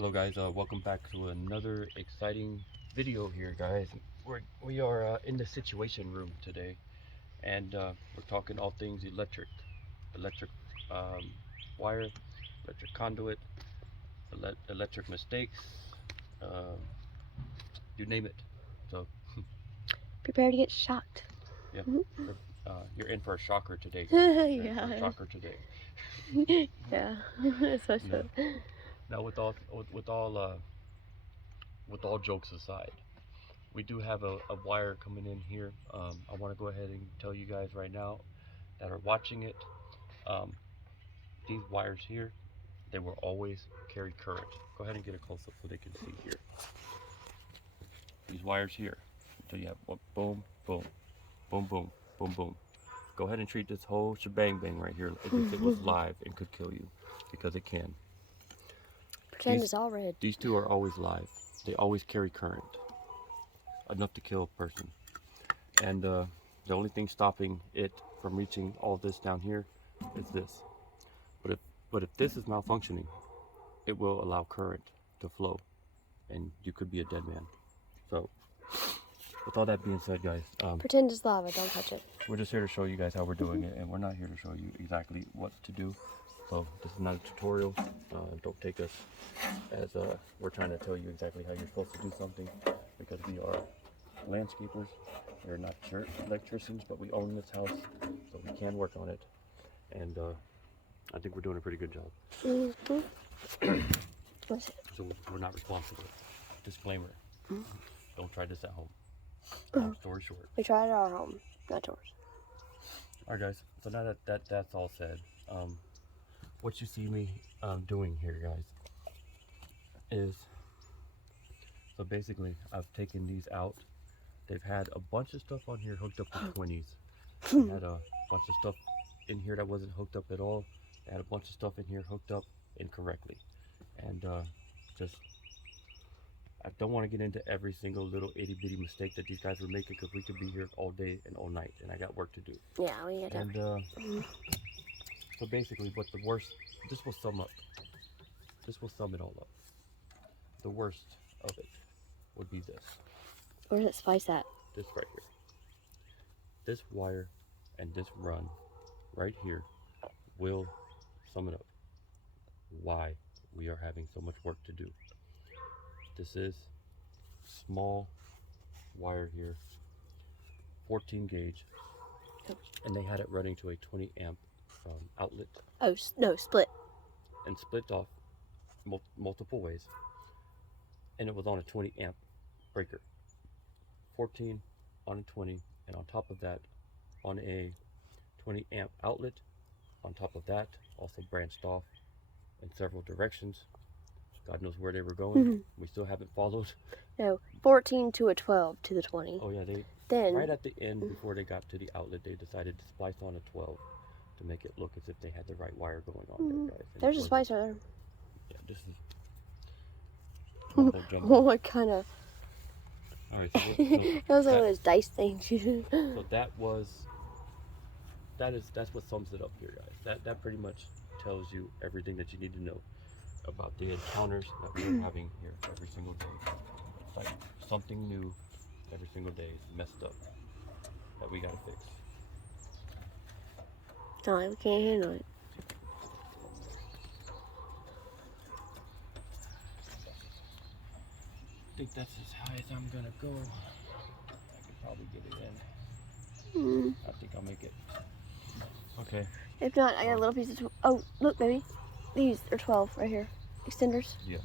Hello guys, welcome back to another exciting video here guys. We are in the situation room today, and we're talking all things electric um, wire, electric conduit, electric mistakes, um, you name it. So Prepare to get shocked. yeah, you're in for a shocker today guys. You're in for a Yeah. shocker today. Yeah. So No. so. Now with all jokes aside, we do have a wire coming in here. I want to go ahead and tell you guys right now that are watching it. Um, these wires here, they will always carry current. Go ahead and get a close up so they can see here. These wires here. So you have boom, boom, boom, boom, boom, boom. Go ahead and treat this whole shebang bang right here as if it was live and could kill you, because it can. Pretend it's all red. These two are always live. They always carry current, enough to kill a person. And the only thing stopping it from reaching all this down here is this. But if this is malfunctioning, it will allow current to flow, and you could be a dead man. So, with all that being said, guys, Pretend it's lava. Don't touch it. we're just here to show you guys how we're doing it, and we're not here to show you exactly what to do. So this is not a tutorial. Don't take us as we're trying to tell you exactly how you're supposed to do something, because we are landscapers. We're not electricians, but we own this house, so we can work on it. And I think we're doing a pretty good job. So we're not responsible. Disclaimer. Don't try this at home. Long story short. We tried it at our home, not yours. Alright guys, so now that's all said, what you see me doing here guys is, so basically I've taken these out. They've had a bunch of stuff on here hooked up with 20s. They had a bunch of stuff in here that wasn't hooked up at all. They had a bunch of stuff in here hooked up incorrectly. And just, I don't want to get into every single little itty bitty mistake that these guys were making, because we could be here all day and all night, and I got work to do. Yeah, we had And so basically, what the worst, this will sum up. This will sum it all up. The worst of it would be this. Where's that spice at? This right here. This wire and this run right here will sum it up. Why we are having so much work to do. This is small wire here, 14 gauge, and they had it running to a 20 amp outlet. Oh, no, split. And split off multiple ways, and it was on a 20 amp breaker. 14 on a 20, and on top of that on a 20 amp outlet. On top of that, also branched off in several directions. God knows where they were going. We still haven't followed. No, 14 to a 12 to the 20. Oh yeah, Then right at the end, before they got to the outlet, they decided to splice on a 12 to make it look as if they had the right wire going on there, guys. And there's a spice right there. Yeah, this is Oh, what kind of? Alright, so, It was like one of those dice things. so that's what sums it up here, guys. That pretty much tells you everything that you need to know about the encounters that we're having here every single day. It's like something new every single day is messed up that we gotta fix. No, we can't handle it. I think that's as high as I'm gonna go. I can probably get it in. I think I'll make it. Okay. If not, I got a little piece of. Oh, look, baby. These are 12 right here. Extenders. Yeah.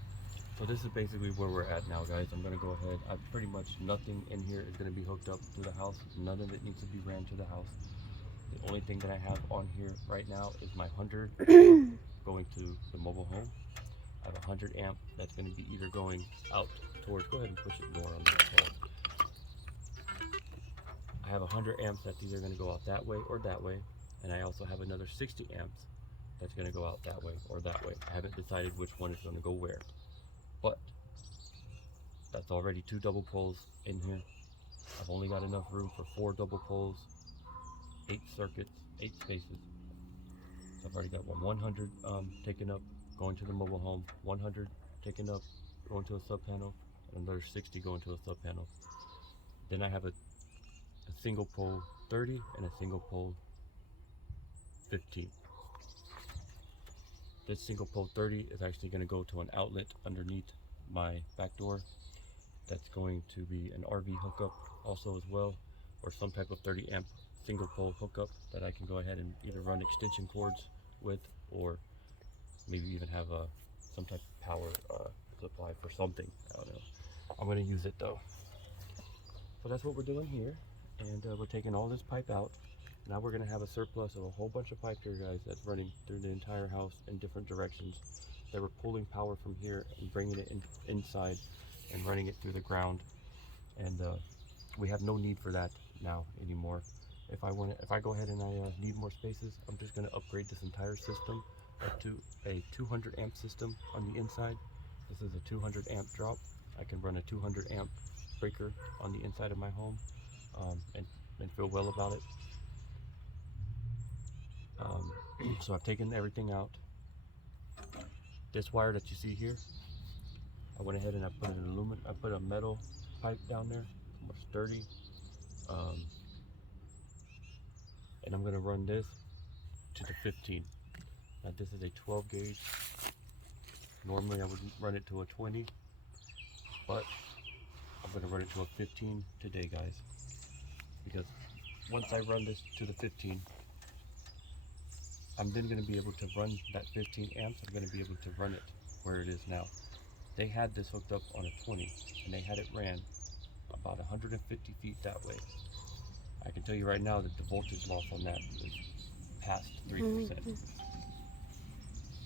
So this is basically where we're at now, guys. I'm gonna go ahead. Pretty much nothing in here is gonna be hooked up to the house. None of it needs to be ran to the house. The only thing that I have on here right now is my 100 going to the mobile home. I have a 100 amp that's going to be either going out towards, go ahead and push it more on that. I have 100 amps that's either going to go out that way or that way. And I also have another 60 amps that's going to go out that way or that way. I haven't decided which one is going to go where. But that's already 2 double poles in here. I've only got enough room for 4 double poles, 8 circuits, 8 spaces. So I've already got 100 taken up, going to the mobile home, 100 taken up, going to a sub panel, and another 60 going to a sub panel. Then I have a single pole 30 and a single pole 15. This single pole 30 is actually going to go to an outlet underneath my back door. That's going to be an RV hookup also as well, or some type of 30 amp single pole hookup that I can go ahead and either run extension cords with, or maybe even have some type of power supply for something. I don't know. I'm going to use it though. So that's what we're doing here, and we're taking all this pipe out. Now we're going to have a surplus of a whole bunch of pipe here, guys, that's running through the entire house in different directions. They were pulling power from here and bringing it inside and running it through the ground, and we have no need for that now anymore. If I go ahead and I need more spaces, I'm just going to upgrade this entire system up to a 200 amp system on the inside. This is a 200 amp drop. I can run a 200 amp breaker on the inside of my home and feel well about it. So I've taken everything out. This wire that you see here, I went ahead and I put a metal pipe down there, more sturdy, and I'm gonna run this to the 15. Now this is a 12 gauge. Normally I would run it to a 20, but I'm gonna run it to a 15 today, guys, because once I run this to the 15, I'm then going to be able to run that 15 amps. I'm going to be able to run it where it is now. They had this hooked up on a 20, and they had it ran about 150 feet that way. I can tell you right now that the voltage loss on that is past 3%.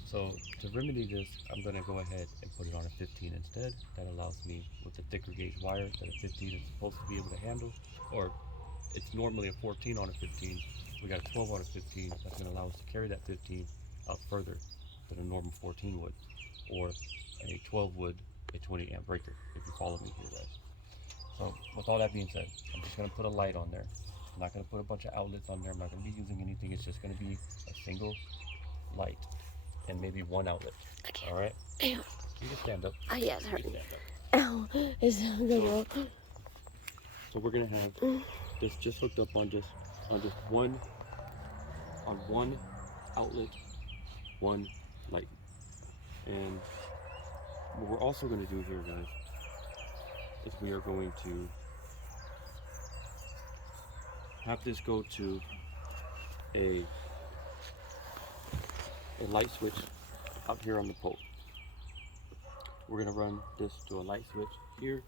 So to remedy this, I'm going to go ahead and put it on a 15 instead. That allows me, with the thicker gauge wire that a 15 is supposed to be able to handle, or it's normally a 14 on a 15. We got a 12 on a 15. That's going to allow us to carry that 15 out further than a normal 14 would, or a 12 would, a 20 amp breaker, if you follow me here, guys. So with all that being said, I'm just going to put a light on there. I'm not going to put a bunch of outlets on there. I'm not going to be using anything. It's just going to be a single light and maybe one outlet. All right? Ow. You can stand up. Yeah, it's You hurting. can stand up. Ow. It's good. So we're going to have this just hooked up on one outlet, one light. And what we're also going to do here, guys, is we are going to have this go to a light switch up here on the pole. We're going to run this to a light switch here,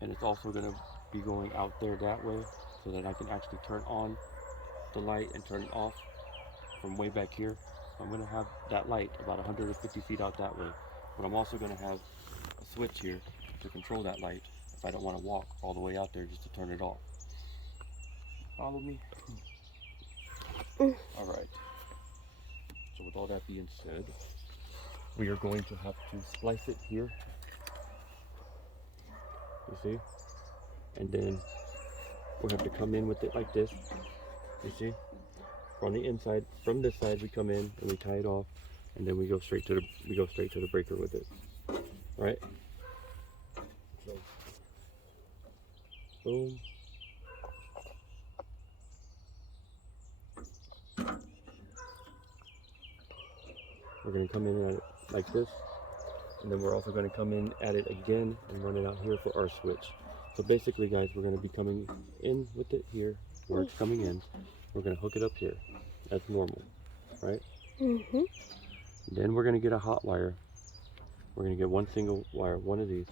and it's also going to be going out there that way, so that I can actually turn on the light and turn it off from way back here. I'm going to have that light about 150 feet out that way, but I'm also going to have a switch here to control that light if I don't want to walk all the way out there just to turn it off. Follow me? Alright, so with all that being said, we are going to have to splice it here, you see, and then we'll have to come in with it like this, you see, on the inside. From this side we come in and we tie it off, and then we go straight to the breaker with it, right? So boom. We're going to come in at it like this, and then we're also going to come in at it again and run it out here for our switch. So basically, guys, we're going to be coming in with it here where it's coming in. We're going to hook it up here as normal, right? Then we're going to get a hot wire. We're going to get one single wire, one of these,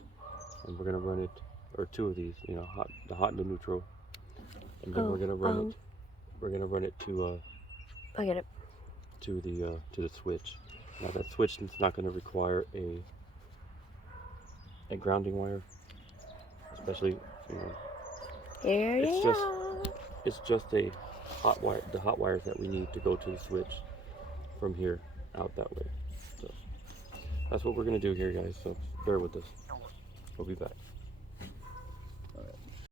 and we're going to run it, or two of these, you know, the hot and the neutral. And then we're going to run it. We're going to run it to I get it. to the switch. Now that switch is not going to require a grounding wire, especially, you know, it's just a hot wire, the hot wires that we need to go to the switch from here out that way. So that's what we're going to do here, guys, so bear with us. We'll be back.